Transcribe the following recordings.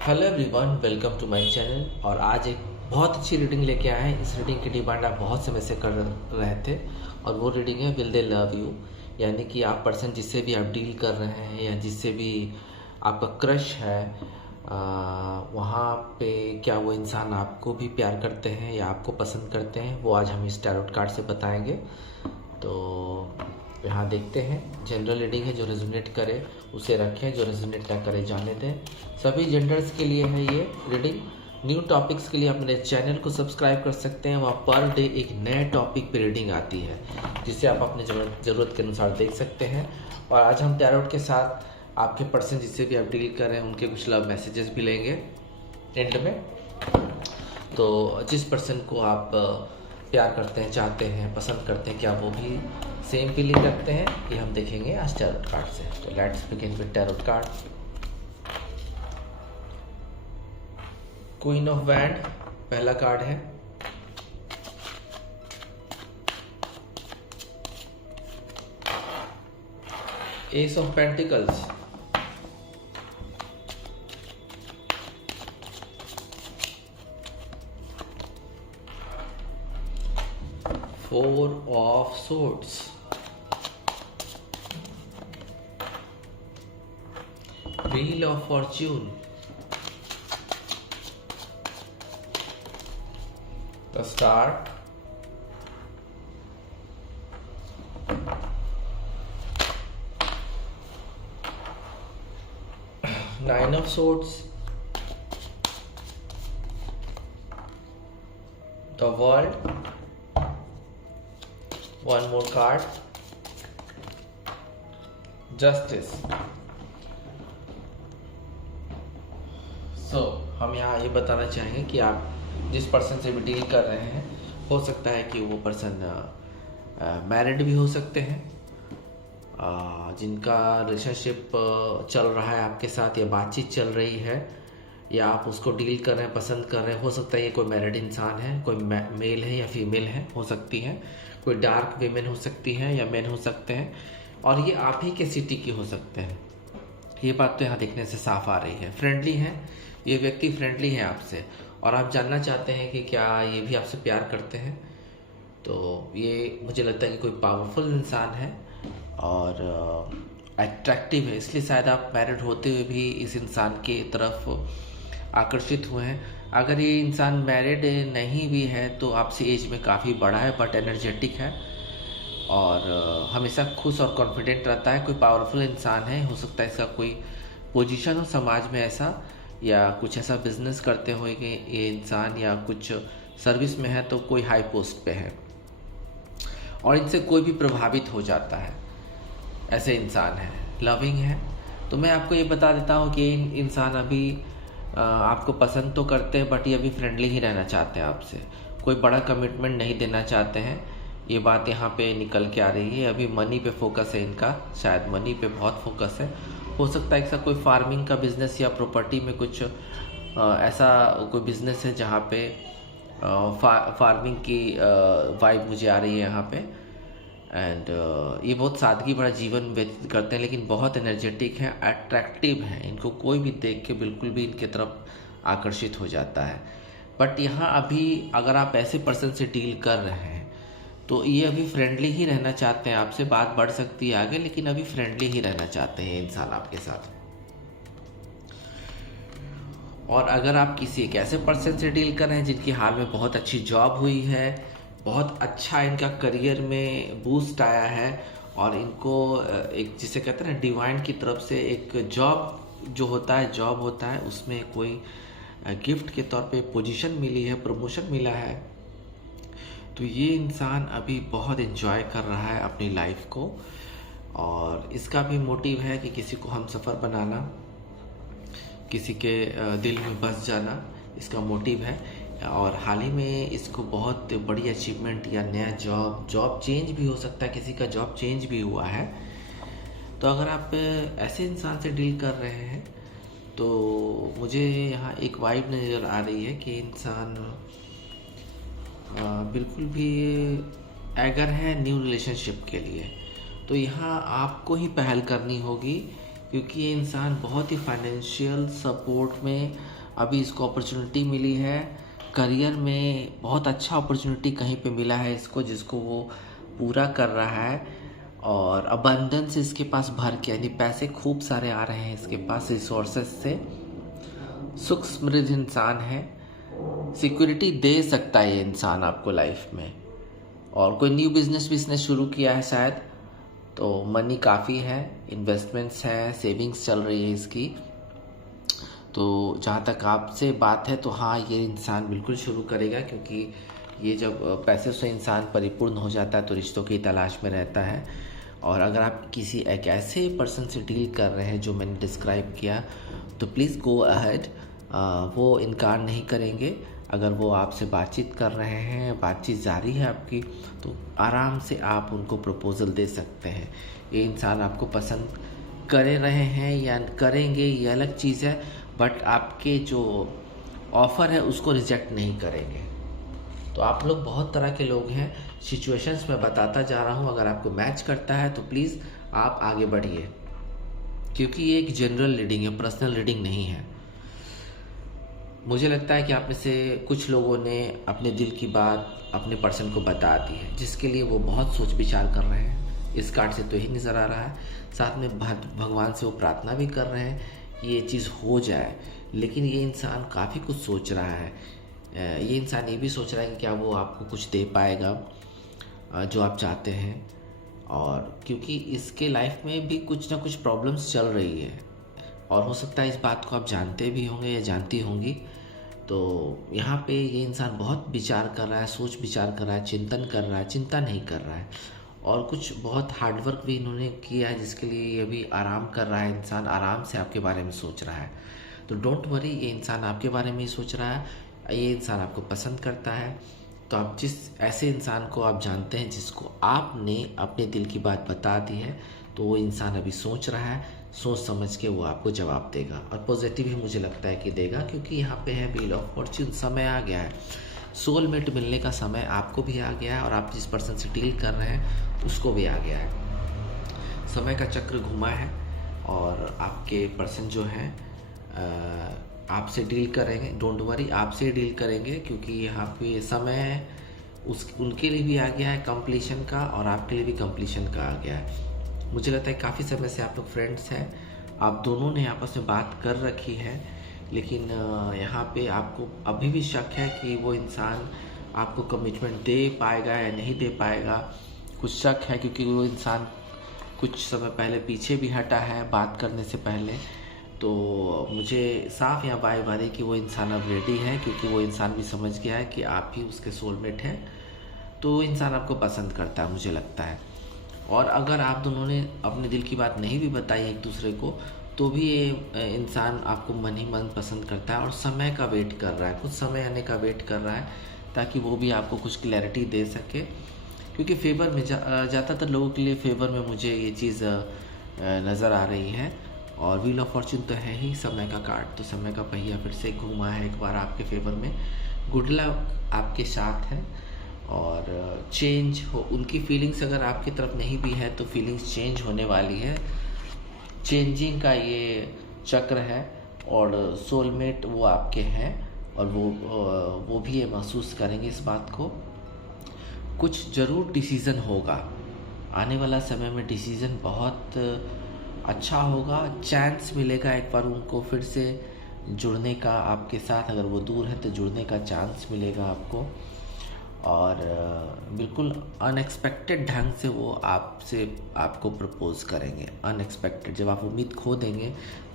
Hello everyone, welcome to my channel. और आज एक बहुत अच्छी रीडिंग लेके आए हैं। इस रीडिंग की डिमांड आप बहुत समय से कर रहे थे और वो रीडिंग है विल दे लव यू। यानी कि आप पर्सन जिससे भी आप डील कर रहे हैं या जिससे भी आपका क्रश है, वहाँ पे क्या वो इंसान आपको भी प्यार करते हैं या आपको पसंद करते हैं, वो आज हम इस टैरोट कार्ड से बताएंगे। तो यहाँ देखते हैं। जनरल रीडिंग है, जो रेजोनेट करे उसे रखें, जो रेजोनेट ना करे जाने दें। सभी जेंडर्स के लिए है ये रीडिंग। न्यू टॉपिक्स के लिए आप मेरे चैनल को सब्सक्राइब कर सकते हैं। वहाँ पर डे एक नए टॉपिक पे रीडिंग आती है जिसे आप अपने ज़रूरत के अनुसार देख सकते हैं। और आज हम टैरोट के साथ आपके पर्सन जिससे भी आप डील कर रहे हैं उनके कुछ लव मैसेजेस भी लेंगे एंड में। तो जिस पर्सन को आप प्यार करते हैं, चाहते हैं, पसंद करते हैं, क्या वो भी सेम फीलिंग रखते हैं, ये हम देखेंगे आज टैरोट कार्ड से। तो let's begin with tarot card. Queen of wand पहला कार्ड है। S of pentacles, four of swords, wheel of Fortune, the star, nine of swords, the world, one more card, justice। हम यहाँ ये बताना चाहेंगे कि आप जिस पर्सन से भी डील कर रहे हैं, हो सकता है कि वो पर्सन मैरिड भी हो सकते हैं, जिनका रिलेशनशिप चल रहा है आपके साथ या बातचीत चल रही है, या आप उसको डील कर रहे हैं, पसंद कर रहे हैं। हो सकता है ये कोई मैरिड इंसान है, कोई मेल है या फीमेल है, हो सकती है। कोई डार्क वीमेन हो सकती है या मेन हो सकते हैं, और ये आप ही के सिटी की हो सकते हैं। ये बात तो यहाँ देखने से साफ आ रही है। फ्रेंडली है, ये व्यक्ति फ्रेंडली है आपसे, और आप जानना चाहते हैं कि क्या ये भी आपसे प्यार करते हैं। तो ये मुझे लगता है कि कोई पावरफुल इंसान है और अट्रैक्टिव है, इसलिए शायद आप मैरिड होते हुए भी इस इंसान की तरफ आकर्षित हुए हैं। अगर ये इंसान मैरिड नहीं भी है तो आपसे एज में काफ़ी बड़ा है, बट एनर्जेटिक है और हमेशा खुश और कॉन्फिडेंट रहता है। कोई पावरफुल इंसान है, हो सकता है इसका कोई पोजीशन हो समाज में ऐसा, या कुछ ऐसा बिजनेस करते हो कि ये इंसान, या कुछ सर्विस में है तो कोई हाई पोस्ट पे है और इनसे कोई भी प्रभावित हो जाता है। ऐसे इंसान है, लविंग है। तो मैं आपको ये बता देता हूँ कि इंसान अभी आपको पसंद तो करते हैं, बट ये अभी फ्रेंडली ही रहना चाहते हैं आपसे। कोई बड़ा कमिटमेंट नहीं देना चाहते हैं, ये बात यहाँ पे निकल के आ रही है। अभी मनी पे फोकस है इनका, शायद मनी पे बहुत फोकस है। हो सकता है इसका कोई फार्मिंग का बिजनेस या प्रॉपर्टी में कुछ ऐसा कोई बिजनेस है जहाँ पे फार्मिंग की वाइब मुझे आ रही है यहाँ पे। एंड ये बहुत सादगी भरा जीवन व्यतीत करते हैं, लेकिन बहुत एनर्जेटिक हैं, अट्रैक्टिव हैं। इनको कोई भी देख के बिल्कुल भी इनके तरफ आकर्षित हो जाता है। बट यहाँ अभी अगर आप ऐसे पर्सन से डील कर रहे हैं तो ये अभी फ्रेंडली ही रहना चाहते हैं आपसे। बात बढ़ सकती है आगे, लेकिन अभी फ्रेंडली ही रहना चाहते हैं इंसान आपके साथ। और अगर आप किसी एक ऐसे पर्सन से डील कर रहे हैं जिनकी हाल में बहुत अच्छी जॉब हुई है, बहुत अच्छा इनका करियर में बूस्ट आया है, और इनको एक जिसे कहते हैं ना डिवाइन की तरफ से एक जॉब जो होता है, जॉब होता है, उसमें कोई गिफ्ट के तौर पे पोजीशन मिली है, प्रमोशन मिला है। तो ये इंसान अभी बहुत एंजॉय कर रहा है अपनी लाइफ को, और इसका भी मोटिव है कि किसी को हमसफ़र बनाना, किसी के दिल में बस जाना, इसका मोटिव है। और हाल ही में इसको बहुत बड़ी अचीवमेंट या नया जॉब चेंज भी हो सकता है, किसी का जॉब चेंज भी हुआ है। तो अगर आप ऐसे इंसान से डील कर रहे हैं तो मुझे यहाँ एक वाइब नज़र आ रही है कि इंसान बिल्कुल भी एगर है न्यू रिलेशनशिप के लिए। तो यहाँ आपको ही पहल करनी होगी क्योंकि ये इंसान बहुत ही फाइनेंशियल सपोर्ट में अभी इसको अपॉर्चुनिटी मिली है। करियर में बहुत अच्छा अपॉर्चुनिटी कहीं पे मिला है इसको, जिसको वो पूरा कर रहा है। और अबंडेंस इसके पास भर के, यानी पैसे खूब सारे आ रहे हैं इसके पास रिसोर्सेज से। सुख समृद्ध इंसान है, सिक्योरिटी दे सकता है ये इंसान आपको लाइफ में। और कोई न्यू बिजनेस शुरू किया है शायद, तो मनी काफ़ी है, इन्वेस्टमेंट्स है, सेविंग्स चल रही है इसकी। तो जहाँ तक आपसे बात है तो हाँ, ये इंसान बिल्कुल शुरू करेगा, क्योंकि ये जब पैसे से इंसान परिपूर्ण हो जाता है तो रिश्तों की तलाश में रहता है। और अगर आप किसी एक ऐसे पर्सन से डील कर रहे हैं जो मैंने डिस्क्राइब किया, तो प्लीज़ गो अहेड। वो इनकार नहीं करेंगे। अगर वो आपसे बातचीत कर रहे हैं, बातचीत जारी है आपकी, तो आराम से आप उनको प्रपोज़ल दे सकते हैं। ये इंसान आपको पसंद करे रहे हैं या करेंगे ये अलग चीज़ है, बट आपके जो ऑफ़र है उसको रिजेक्ट नहीं करेंगे। तो आप लोग बहुत तरह के लोग हैं, सिचुएशंस मैं बताता जा रहा हूँ। अगर आपको मैच करता है तो प्लीज़ आप आगे बढ़िए, क्योंकि ये एक जनरल रीडिंग है, पर्सनल रीडिंग नहीं है। मुझे लगता है कि आप में से कुछ लोगों ने अपने दिल की बात अपने पर्सन को बता दी है, जिसके लिए वो बहुत सोच विचार कर रहे हैं। इस कार्ड से तो यही नज़र आ रहा है। साथ में भगवान से वो प्रार्थना भी कर रहे हैं कि ये चीज़ हो जाए। लेकिन ये इंसान काफ़ी कुछ सोच रहा है। ये इंसान ये भी सोच रहा है कि क्या वो आपको कुछ दे पाएगा जो आप चाहते हैं। और क्योंकि इसके लाइफ में भी कुछ ना कुछ प्रॉब्लम्स चल रही है, और हो सकता है इस बात को आप जानते भी होंगे या जानती होंगी। तो यहाँ पे ये इंसान बहुत विचार कर रहा है, सोच विचार कर रहा है, चिंतन कर रहा है, चिंता नहीं कर रहा है। और कुछ बहुत हार्डवर्क भी इन्होंने किया है, जिसके लिए ये अभी आराम कर रहा है। इंसान आराम से आपके बारे में सोच रहा है। तो डोंट वरी, ये इंसान आपके बारे में ही सोच रहा है। ये इंसान आपको पसंद करता है। तो आप जिस ऐसे इंसान को आप जानते हैं, जिसको आपने अपने दिल की बात बता दी है, तो वो इंसान अभी सोच रहा है। सोच समझ के वो आपको जवाब देगा, और पॉजिटिव ही मुझे लगता है कि देगा, क्योंकि यहाँ पे है व्हील ऑफ फॉर्च्यून। समय आ गया है, सोलमेट मिलने का समय आपको भी आ गया है, और आप जिस पर्सन से डील कर रहे हैं उसको भी आ गया है। समय का चक्र घुमा है, और आपके पर्सन जो हैं आपसे डील करेंगे। डोंट वरी, आपसे डील करेंगे, क्योंकि यहाँ पे समय उनके लिए भी आ गया है कंप्लीशन का, और आपके लिए भी कंप्लीशन का आ गया है। मुझे लगता है काफ़ी समय से आप लोग फ्रेंड्स हैं, आप दोनों ने आपस में बात कर रखी है, लेकिन यहाँ पे आपको अभी भी शक है कि वो इंसान आपको कमिटमेंट दे पाएगा या नहीं दे पाएगा। कुछ शक है, क्योंकि वो इंसान कुछ समय पहले पीछे भी हटा है बात करने से पहले। तो मुझे साफ यहाँ बाय बारी कि वो इंसान अब रेडी है, क्योंकि वो इंसान भी समझ गया है कि आप ही उसके सोलमेट हैं। तो वो इंसान आपको पसंद करता है, मुझे लगता है। और अगर आप दोनों ने अपने दिल की बात नहीं भी बताई एक दूसरे को, तो भी ये इंसान आपको मन ही मन पसंद करता है, और समय का वेट कर रहा है, कुछ समय आने का वेट कर रहा है, ताकि वो भी आपको कुछ क्लैरिटी दे सके। क्योंकि फेवर में ज़्यादातर लोगों के लिए फेवर में मुझे ये चीज़ नज़र आ रही है। और व्हील ऑफ फॉर्च्यून तो है ही समय का कार्ड, तो समय का पहिया फिर से घूमा है एक बार आपके फेवर में। गुड लक आपके साथ है, और चेंज हो उनकी फीलिंग्स अगर आपकी तरफ नहीं भी है, तो फीलिंग्स चेंज होने वाली है। चेंजिंग का ये चक्र है, और सोलमेट वो आपके हैं, और वो भी ये महसूस करेंगे इस बात को। कुछ ज़रूर डिसीज़न होगा आने वाला समय में, डिसीज़न बहुत अच्छा होगा। चांस मिलेगा एक बार उनको फिर से जुड़ने का आपके साथ। अगर वो दूर है तो जुड़ने का चांस मिलेगा आपको, और बिल्कुल अनएक्सपेक्टेड ढंग से वो आपको प्रपोज़ करेंगे। अनएक्सपेक्टेड, जब आप उम्मीद खो देंगे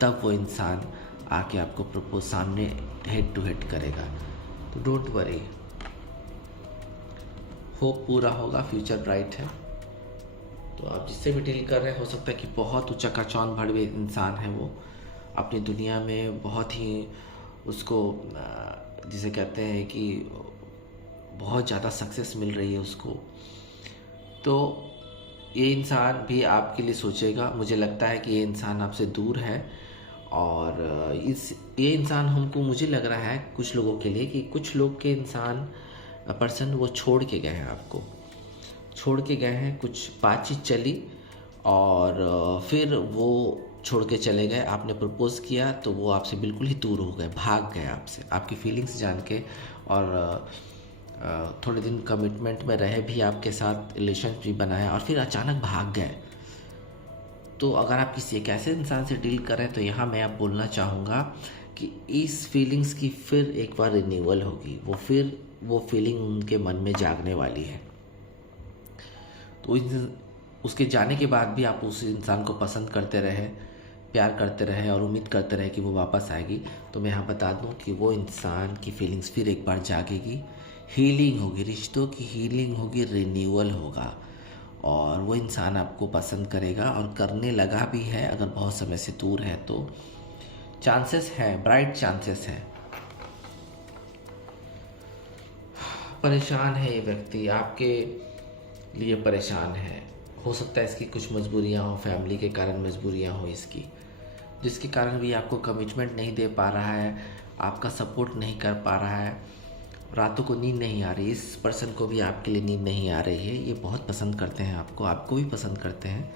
तब वो इंसान आके आपको प्रपोज सामने हेड टू हेड करेगा। तो डोंट वरी, होप पूरा होगा, फ्यूचर ब्राइट है। तो आप जिससे भी डील कर रहे हैं, हो सकता है कि बहुत चकाचौंध भड़वे इंसान है वो, अपनी दुनिया में बहुत ही उसको जिसे कहते हैं कि बहुत ज़्यादा सक्सेस मिल रही है उसको। तो ये इंसान भी आपके लिए सोचेगा। मुझे लगता है कि ये इंसान आपसे दूर है, और ये इंसान हमको, मुझे लग रहा है कुछ लोगों के लिए कि कुछ लोग के पर्सन वो छोड़ के गए हैं, आपको छोड़ के गए हैं। कुछ बातचीत चली और फिर वो छोड़ के चले गए, आपने प्रपोज़ किया तो वो आपसे बिल्कुल ही दूर हो गए, भाग गए आपसे, आपकी फीलिंग्स जान के। और थोड़े दिन कमिटमेंट में रहे भी आपके साथ, रिलेशन भी बनाया और फिर अचानक भाग गए। तो अगर आप किसी एक ऐसे इंसान से डील करें तो यहाँ मैं अब बोलना चाहूँगा कि इस फीलिंग्स की फिर एक बार रिन्यूअल होगी, वो फीलिंग उनके मन में जागने वाली है। तो उसके जाने के बाद भी आप उस इंसान को पसंद करते रहे, प्यार करते रहे और उम्मीद करते रहे कि वो वापस आएगी, तो मैं यहाँ बता दूँ कि वो इंसान की फीलिंग्स फिर एक बार जागेगी, हीलिंग होगी, रिश्तों की हीलिंग होगी, रिन्यूअल होगा और वो इंसान आपको पसंद करेगा और करने लगा भी है। अगर बहुत समय से दूर है तो चांसेस है, ब्राइट चांसेस है। परेशान है ये व्यक्ति, आपके लिए परेशान है। हो सकता है इसकी कुछ मजबूरियां हो, फैमिली के कारण मजबूरियां हो इसकी, जिसके कारण भी आपको कमिटमेंट नहीं दे पा रहा है, आपका सपोर्ट नहीं कर पा रहा है, रातों को नींद नहीं आ रही। इस पर्सन को भी आपके लिए नींद नहीं आ रही है। ये बहुत पसंद करते हैं आपको भी पसंद करते हैं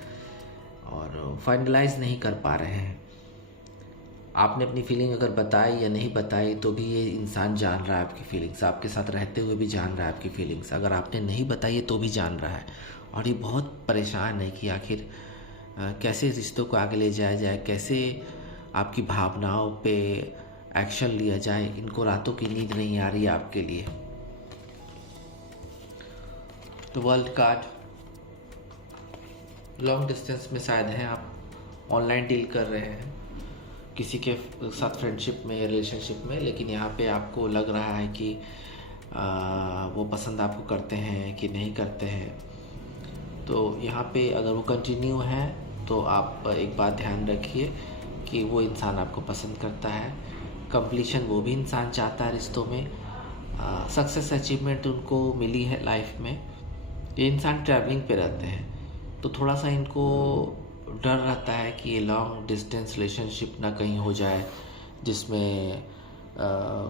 और फाइनलाइज नहीं कर पा रहे हैं। आपने अपनी फीलिंग अगर बताई या नहीं बताई तो भी ये इंसान जान रहा है आपकी फीलिंग्स, आपके साथ रहते हुए भी जान रहा है आपकी फीलिंग्स। अगर आपने नहीं बताई तो भी जान रहा है और ये बहुत परेशान है कि आखिर कैसे रिश्तों को आगे ले जाया जाए, कैसे आपकी भावनाओं पे एक्शन लिया जाए। इनको रातों की नींद नहीं आ रही है आपके लिए। तो वर्ल्ड कार्ड, लॉन्ग डिस्टेंस में शायद हैं आप, ऑनलाइन डील कर रहे हैं किसी के साथ, फ्रेंडशिप में, रिलेशनशिप में, लेकिन यहाँ पे आपको लग रहा है कि वो पसंद आपको करते हैं कि नहीं करते हैं। तो यहाँ पे अगर वो कंटिन्यू है तो आप एक बात ध्यान रखिए कि वो इंसान आपको पसंद करता है, कंप्लीशन वो भी इंसान चाहता है रिश्तों में, सक्सेस अचीवमेंट उनको मिली है लाइफ में। ये इंसान ट्रैवलिंग पे रहते हैं तो थोड़ा सा इनको डर रहता है कि ये लॉन्ग डिस्टेंस रिलेशनशिप ना कहीं हो जाए, जिसमें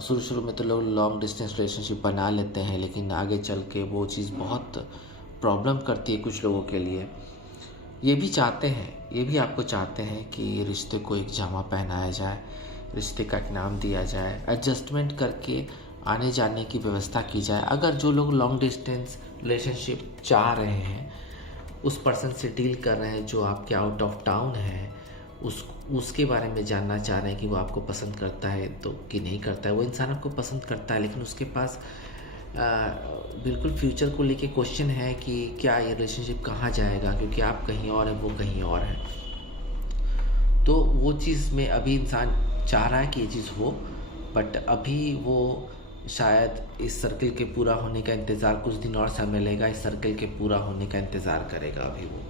शुरू में तो लोग लॉन्ग डिस्टेंस रिलेशनशिप बना लेते हैं लेकिन आगे चल के वो चीज़ बहुत प्रॉब्लम करती है कुछ लोगों के लिए। ये भी चाहते हैं, ये भी आपको चाहते हैं कि रिश्ते को एक जामा पहनाया जाए, रिश्ते का एक नाम दिया जाए, एडजस्टमेंट करके आने जाने की व्यवस्था की जाए। अगर जो लोग लॉन्ग डिस्टेंस रिलेशनशिप चाह रहे हैं, उस पर्सन से डील कर रहे हैं जो आपके आउट ऑफ टाउन है, उसके बारे में जानना चाह रहे हैं कि वो आपको पसंद करता है तो कि नहीं करता है। वो इंसान आपको पसंद करता है लेकिन उसके पास बिल्कुल फ्यूचर को लेके क्वेश्चन है कि क्या ये रिलेशनशिप कहाँ जाएगा, क्योंकि आप कहीं और हैं, वो कहीं और है। तो वो चीज़ में अभी इंसान चाह रहा है कि ये चीज़ हो, बट अभी वो शायद इस सर्कल के पूरा होने का इंतज़ार, कुछ दिन और समय लेगा, इस सर्कल के पूरा होने का इंतज़ार करेगा। अभी वो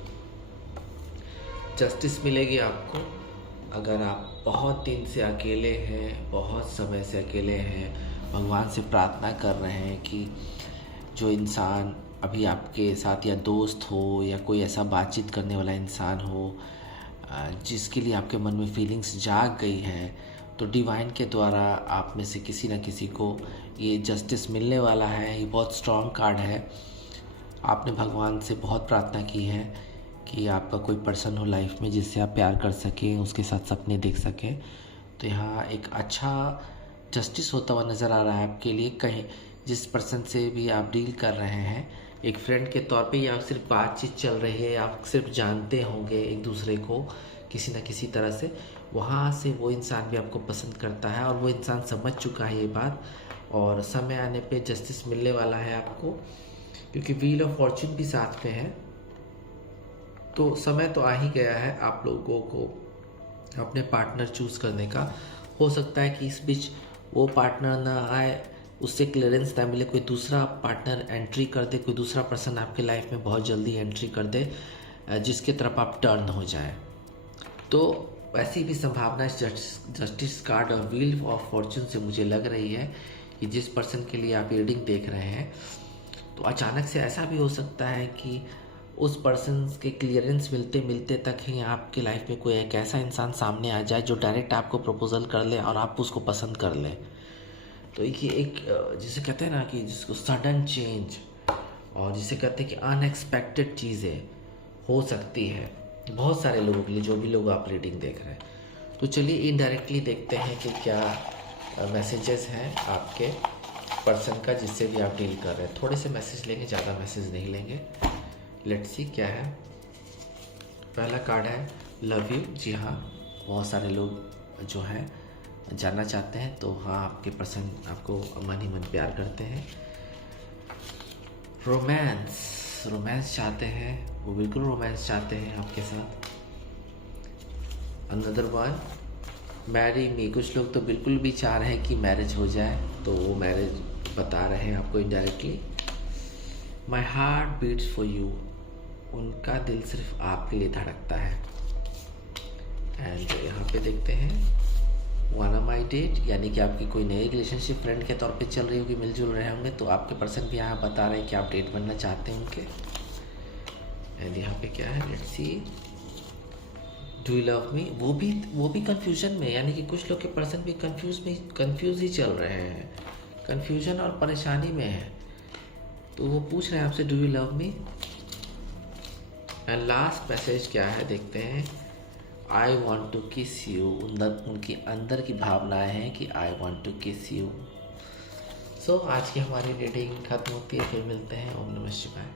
जस्टिस मिलेगी आपको। अगर आप बहुत दिन से अकेले हैं, बहुत समय से अकेले हैं, भगवान से प्रार्थना कर रहे हैं कि जो इंसान अभी आपके साथ या दोस्त हो या कोई ऐसा बातचीत करने वाला इंसान हो जिसके लिए आपके मन में फीलिंग्स जाग गई है, तो डिवाइन के द्वारा आप में से किसी न किसी को ये जस्टिस मिलने वाला है। ये बहुत स्ट्रॉन्ग कार्ड है। आपने भगवान से बहुत प्रार्थना की है कि आपका कोई पर्सन हो लाइफ में जिससे आप प्यार कर सकें, उसके साथ सपने देख सकें। तो यहाँ एक अच्छा जस्टिस होता हुआ नज़र आ रहा है आपके लिए। कहीं जिस पर्सन से भी आप डील कर रहे हैं, एक फ्रेंड के तौर पे या सिर्फ बातचीत चल रही है, आप सिर्फ जानते होंगे एक दूसरे को किसी न किसी तरह से, वहाँ से वो इंसान भी आपको पसंद करता है और वो इंसान समझ चुका है ये बात, और समय आने पे जस्टिस मिलने वाला है आपको, क्योंकि व्हील ऑफ फॉर्च्यून भी साथ में है। तो समय तो आ ही गया है आप लोगों को अपने पार्टनर चूज़ करने का। हो सकता है कि इस बीच वो पार्टनर ना आए, उससे क्लियरेंस ना मिले, कोई दूसरा पार्टनर एंट्री कर दे, कोई दूसरा पर्सन आपके लाइफ में बहुत जल्दी एंट्री कर दे जिसके तरफ आप टर्न हो जाए। तो ऐसी भी संभावना जस्टिस कार्ड और व्हील ऑफ फॉर्च्यून से मुझे लग रही है कि जिस पर्सन के लिए आप रीडिंग देख रहे हैं, तो अचानक से ऐसा भी हो सकता है कि उस पर्सन के क्लियरेंस मिलते मिलते तक ही आपके लाइफ में कोई एक ऐसा इंसान सामने आ जाए जो डायरेक्ट आपको प्रपोजल कर ले और आप उसको पसंद कर ले। तो ये एक जिसे कहते हैं ना कि जिसको सडन चेंज, और जिसे कहते हैं कि अनएक्सपेक्टेड चीज़ें हो सकती है। बहुत सारे लोगों के लिए, जो भी लोग आप रीडिंग देख रहे हैं। तो चलिए इनडायरेक्टली देखते हैं कि क्या मैसेजेस हैं आपके पर्सन का जिससे भी आप डील कर रहे हैं। थोड़े से मैसेज लेंगे, ज़्यादा मैसेज नहीं लेंगे। लेट्स सी क्या है। पहला कार्ड है लव यू। जी हाँ, बहुत सारे लोग जो हैं जानना चाहते हैं, तो हाँ आपके पर्सन आपको मन ही मन प्यार करते हैं। रोमांस चाहते हैं, वो बिल्कुल रोमांस चाहते हैं आपके साथ। Another one, marry me. कुछ लोग तो बिल्कुल भी चाह रहे हैं कि मैरिज हो जाए, तो वो मैरिज बता रहे हैं आपको indirectly. My heart beats for you. उनका दिल सिर्फ आपके लिए धड़कता है। एंड यहाँ पे देखते हैं वाना माई डेट, यानी कि आपकी कोई नई रिलेशनशिप फ्रेंड के तौर पे चल रही होगी, मिलजुल रहे होंगे, तो आपके पर्सन भी यहाँ बता रहे हैं कि आप डेट बनना चाहते हैं उनके। एंड यहाँ पे क्या है, let's see. Do you love me. वो भी कंफ्यूजन में, यानी कि कुछ लोग के पर्सन भी कंफ्यूज ही चल रहे हैं, कंफ्यूजन और परेशानी में है। तो वो पूछ रहे हैं आपसे do you love me. And last message क्या है देखते हैं। आई वॉन्ट टू किस यू। उनकी अंदर की भावनाएं हैं कि आई वॉन्ट टू किस यू। सो आज की हमारी रीडिंग खत्म होती है, फिर मिलते हैं। ओम नमः शिवाय।